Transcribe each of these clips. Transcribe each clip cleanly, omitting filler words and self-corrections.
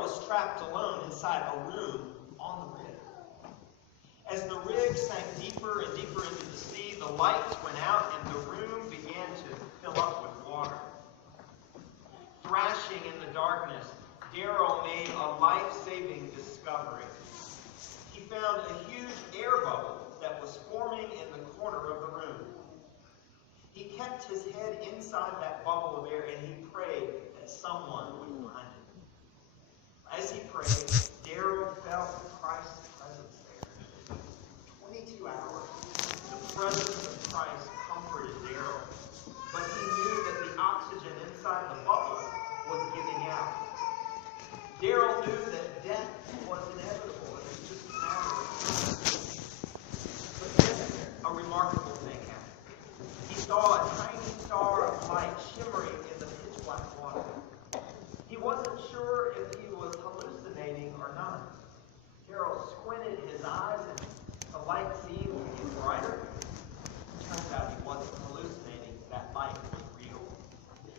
Daryl was trapped alone inside a room on the rig. As the rig sank deeper and deeper into the sea, the lights went out and the room began to fill up with water. Thrashing in the darkness, Daryl made a life-saving discovery. He found a huge air bubble that was forming in the corner of the room. He kept his head inside that bubble of air and he prayed that someone would find him. As he prayed, Daryl felt Christ's presence there. 22 hours, the presence of Christ comforted Daryl, but he knew that the oxygen inside the bubble was giving out. Daryl knew that death was inevitable. It was just a matter of time. But then a remarkable thing happened. He saw a tiny star of light shimmering in the pitch black water. He wasn't sure if he was hallucinating or not. Daryl squinted his eyes and the light seemed to get brighter. It turns out he wasn't hallucinating. That light was real.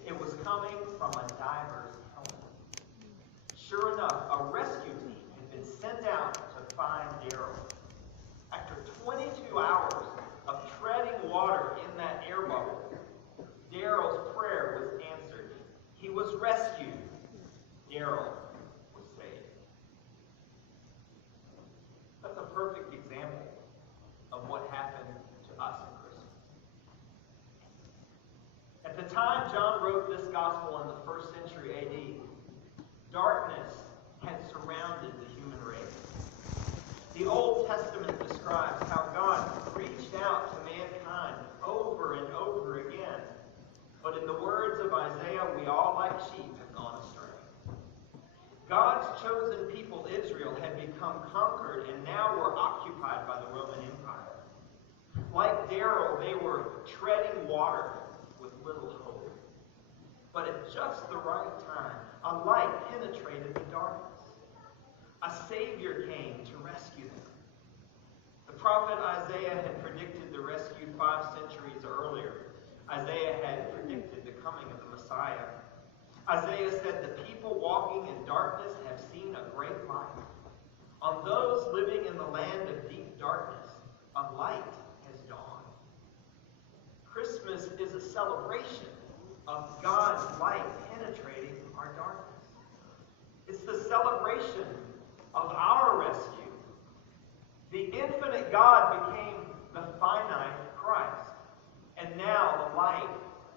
It was coming from a diver's helmet. Sure enough, a rescue team had been sent out to find Daryl. After 22 hours of treading water in that air bubble, Daryl's prayer was answered. He was rescued. Daryl was saved. That's a perfect example of what happened to us in Christmas. At the time John wrote this gospel in the 1st century A.D., darkness had surrounded the human race. The Old Testament describes how God reached out to mankind over and over again. But in the words of Isaiah, we all like sheep have gone astray. God's chosen people, Israel, had become conquered and now were occupied by the Roman Empire. Like Daryl, they were treading water with little hope. But at just the right time, a light penetrated the darkness. A Savior came to rescue them. The prophet Isaiah had predicted the rescue 5 centuries earlier. Isaiah had predicted the coming of the Messiah. Isaiah said, "The people walking in darkness have seen a great light. On those living in the land of deep darkness, a light has dawned." Christmas is a celebration of God's light penetrating our darkness. It's the celebration of our rescue. The infinite God became the finite Christ, and now the light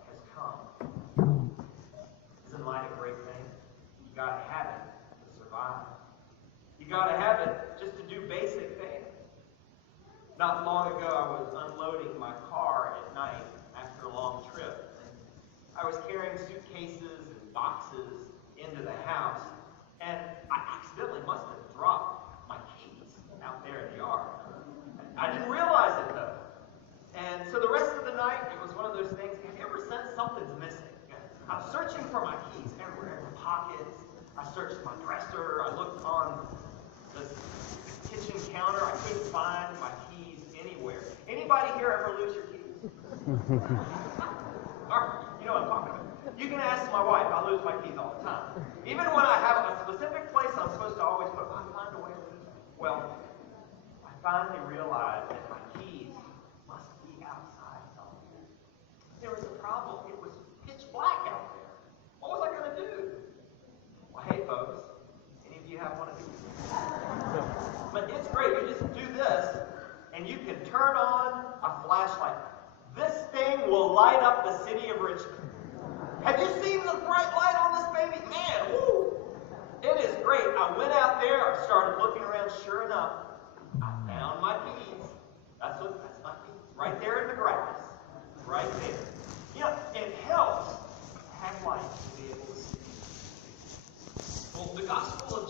has come. Isn't light a great thing? You gotta have it to survive. You gotta have it just to do basic things. Not long ago, I was unloading my car at night after a long trip. I was carrying suitcases and boxes into the house, and I accidentally must have dropped my keys out there in the yard. I didn't realize it, though. And so the rest of the night, it was one of those things, have you ever sensed something's missing? I'm searching for my keys everywhere, in the pockets. I searched my dresser. I looked on the kitchen counter. I couldn't find my keys anywhere. Anybody here ever lose your keys? You know what I'm talking about. You can ask my wife. I lose my keys all the time. Even when I have a specific place I'm supposed to always put, I find a way to lose them. Well, I finally realized that my keys must be outside somewhere. There was a problem. It was pitch black out there. What was I going to do? Well, hey, folks. Any of you have one of these? But it's great. You just do this, and you can turn on a flashlight. This thing will light up the city of Richmond. Have you seen the bright light on this baby? Man, woo! It is great. I went out there. I started looking around. Sure enough,